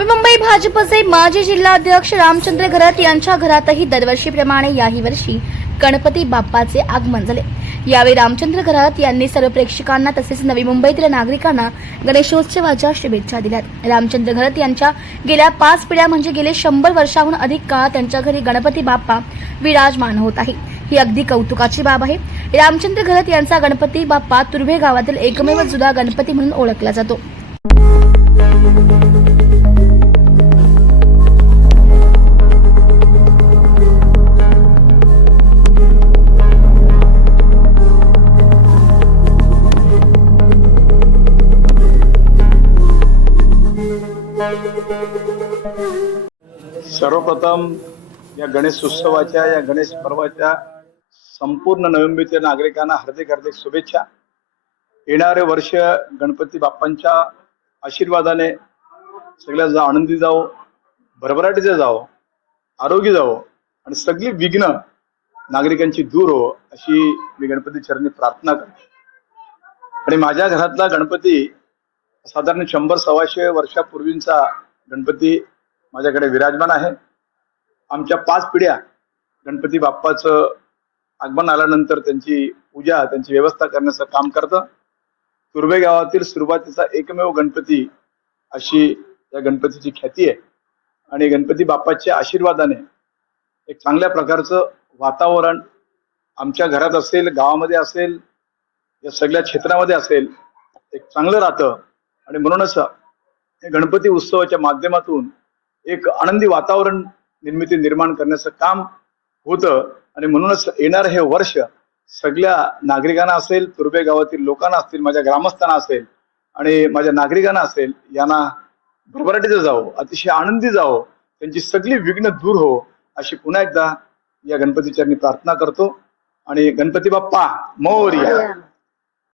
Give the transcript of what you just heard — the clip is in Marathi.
मुंबई भाजपचे माजी जिल्हाध्यक्ष रामचंद्र घरात यांच्या घरातही दरवर्षीप्रमाणे याही वर्षी गणपती बाप्पाचे आगमन झाले. यावेळी रामचंद्र घरात यांनी सर्व प्रेक्षकांना तसेच नवी मुंबईतील नागरिकांना गणेशोत्सवाच्या शुभेच्छा दिल्यात. रामचंद्र घरत यांच्या गेल्या पाच पिढ्या म्हणजे गेले शंभर वर्षाहून अधिक काळ त्यांच्या घरी गणपती बाप्पा विराजमान होत आहे. ही अगदी कौतुकाची बाब आहे. रामचंद्र घरत यांचा गणपती बाप्पा तुर्भे गावातील एकमेव जुदा गणपती म्हणून ओळखला जातो. सर्वप्रथम या गणेश उत्सवाच्या या गणेश पर्वाच्या संपूर्ण नवी नागरिकांना हार्दिक हार्दिक शुभेच्छा. येणारे वर्ष गणपती बाप्पांच्या आशीर्वादाने सगळ्या आनंदी जावो भरभराटीचे जावो आरोग्य जावो आणि सगळी विघ्न नागरिकांची दूर हो अशी मी गणपती चरणी प्रार्थना करतो. आणि माझ्या घरातला गणपती साधारण शंभर सव्वाशे वर्षापूर्वींचा गणपती माझ्याकडे विराजमान आहे. आमच्या पाच पिढ्या गणपती बाप्पाचं आगमन आल्यानंतर त्यांची पूजा त्यांची व्यवस्था करण्याचं काम करतं तुर्बे गावातील सुरुवातीचा एकमेव गणपती अशी या गणपतीची ख्याती आहे. आणि गणपती बाप्पाच्या आशीर्वादाने एक चांगल्या प्रकारचं वातावरण आमच्या घरात असेल गावामध्ये असेल या सगळ्या क्षेत्रामध्ये असेल एक चांगलं राहतं. आणि म्हणूनच हे गणपती उत्सवाच्या माध्यमातून एक आनंदी वातावरण निर्मिती निर्माण करण्याचं काम होतं. आणि म्हणूनच येणार हे वर्ष सगळ्या नागरिकांना असेल तुर्बे गावातील लोकांना असतील माझ्या ग्रामस्थांना असेल आणि माझ्या नागरिकांना असेल यांना भरभराटीचं जावं अतिशय आनंदी जावो त्यांची सगळी विघ्न दूर हो अशी पुन्हा एकदा या गणपती मी प्रार्थना करतो. आणि गणपती बाप्पा मौर्या.